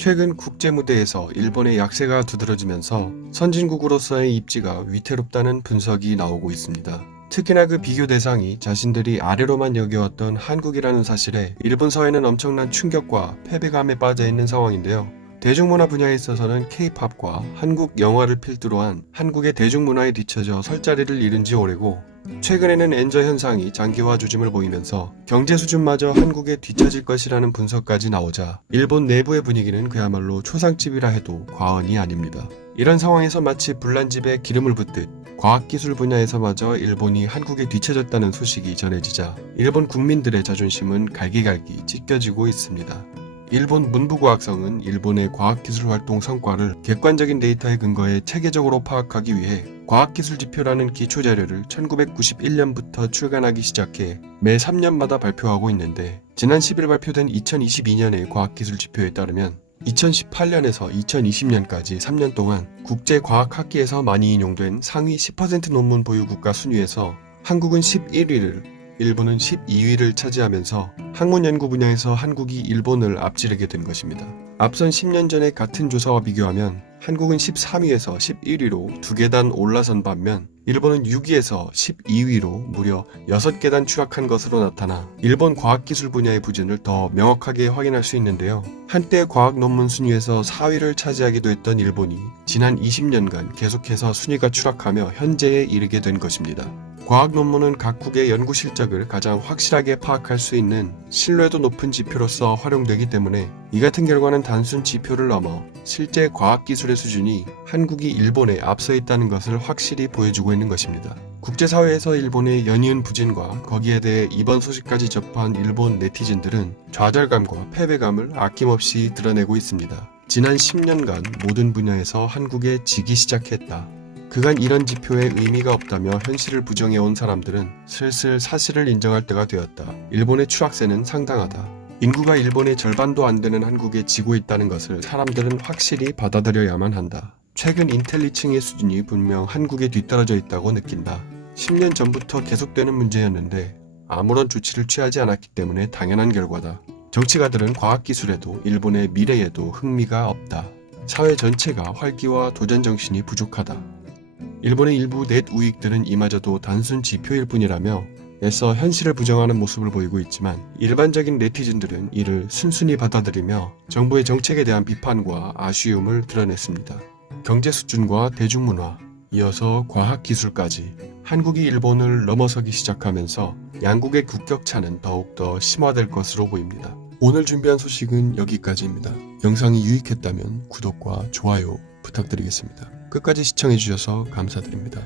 최근 국제무대에서 일본의 약세가 두드러지면서 선진국으로서의 입지가 위태롭다는 분석이 나오고 있습니다. 특히나 그 비교 대상이 자신들이 아래로만 여겨왔던 한국이라는 사실에 일본 사회는 엄청난 충격과 패배감에 빠져 있는 상황인데요. 대중문화 분야에 있어서는 K-팝과 한국 영화를 필두로 한 한국의 대중문화에 뒤처져 설 자리를 잃은 지 오래고, 최근에는 엔저 현상이 장기화 조짐을 보이면서 경제 수준마저 한국에 뒤처질 것이라는 분석까지 나오자 일본 내부의 분위기는 그야말로 초상집이라 해도 과언이 아닙니다. 이런 상황에서 마치 불난집에 기름을 붓듯 과학기술 분야에서마저 일본이 한국에 뒤처졌다는 소식이 전해지자 일본 국민들의 자존심은 갈기갈기 찢겨지고 있습니다. 일본 문부과학성은 일본의 과학기술 활동 성과를 객관적인 데이터에 근거해 체계적으로 파악하기 위해 과학기술 지표라는 기초자료를 1991년부터 출간하기 시작해 매 3년마다 발표하고 있는데, 지난 10일 발표된 2022년의 과학기술 지표에 따르면 2018년에서 2020년까지 3년 동안 국제과학학기에서 많이 인용된 상위 10% 논문 보유 국가 순위에서 한국은 11위를, 일본은 12위를 차지하면서 학문 연구 분야에서 한국이 일본을 앞지르게 된 것입니다. 앞선 10년 전의 같은 조사와 비교하면 한국은 13위에서 11위로 2계단 올라선 반면 일본은 6위에서 12위로 무려 6계단 추락한 것으로 나타나 일본 과학기술 분야의 부진을 더 명확하게 확인할 수 있는데요. 한때 과학 논문 순위에서 4위를 차지하기도 했던 일본이 지난 20년간 계속해서 순위가 추락하며 현재에 이르게 된 것입니다. 과학 논문은 각국의 연구 실적을 가장 확실하게 파악할 수 있는 신뢰도 높은 지표로서 활용되기 때문에 이 같은 결과는 단순 지표를 넘어 실제 과학기술의 수준이 한국이 일본에 앞서 있다는 것을 확실히 보여주고 있는 것입니다. 국제사회에서 일본의 연이은 부진과 거기에 대해 이번 소식까지 접한 일본 네티즌들은 좌절감과 패배감을 아낌없이 드러내고 있습니다. 지난 10년간 모든 분야에서 한국에 지기 시작했다. 그간 이런 지표에 의미가 없다며 현실을 부정해온 사람들은 슬슬 사실을 인정할 때가 되었다. 일본의 추락세는 상당하다. 인구가 일본의 절반도 안 되는 한국에 지고 있다는 것을 사람들은 확실히 받아들여야만 한다. 최근 인텔리층의 수준이 분명 한국에 뒤떨어져 있다고 느낀다. 10년 전부터 계속되는 문제였는데 아무런 조치를 취하지 않았기 때문에 당연한 결과다. 정치가들은 과학기술에도 일본의 미래에도 흥미가 없다. 사회 전체가 활기와 도전 정신이 부족하다. 일본의 일부 넷 우익들은 이마저도 단순 지표일 뿐이라며 애써 현실을 부정하는 모습을 보이고 있지만, 일반적인 네티즌들은 이를 순순히 받아들이며 정부의 정책에 대한 비판과 아쉬움을 드러냈습니다. 경제 수준과 대중문화, 이어서 과학기술까지 한국이 일본을 넘어서기 시작하면서 양국의 국격차는 더욱더 심화될 것으로 보입니다. 오늘 준비한 소식은 여기까지입니다. 영상이 유익했다면 구독과 좋아요 부탁드리겠습니다. 끝까지 시청해주셔서 감사드립니다.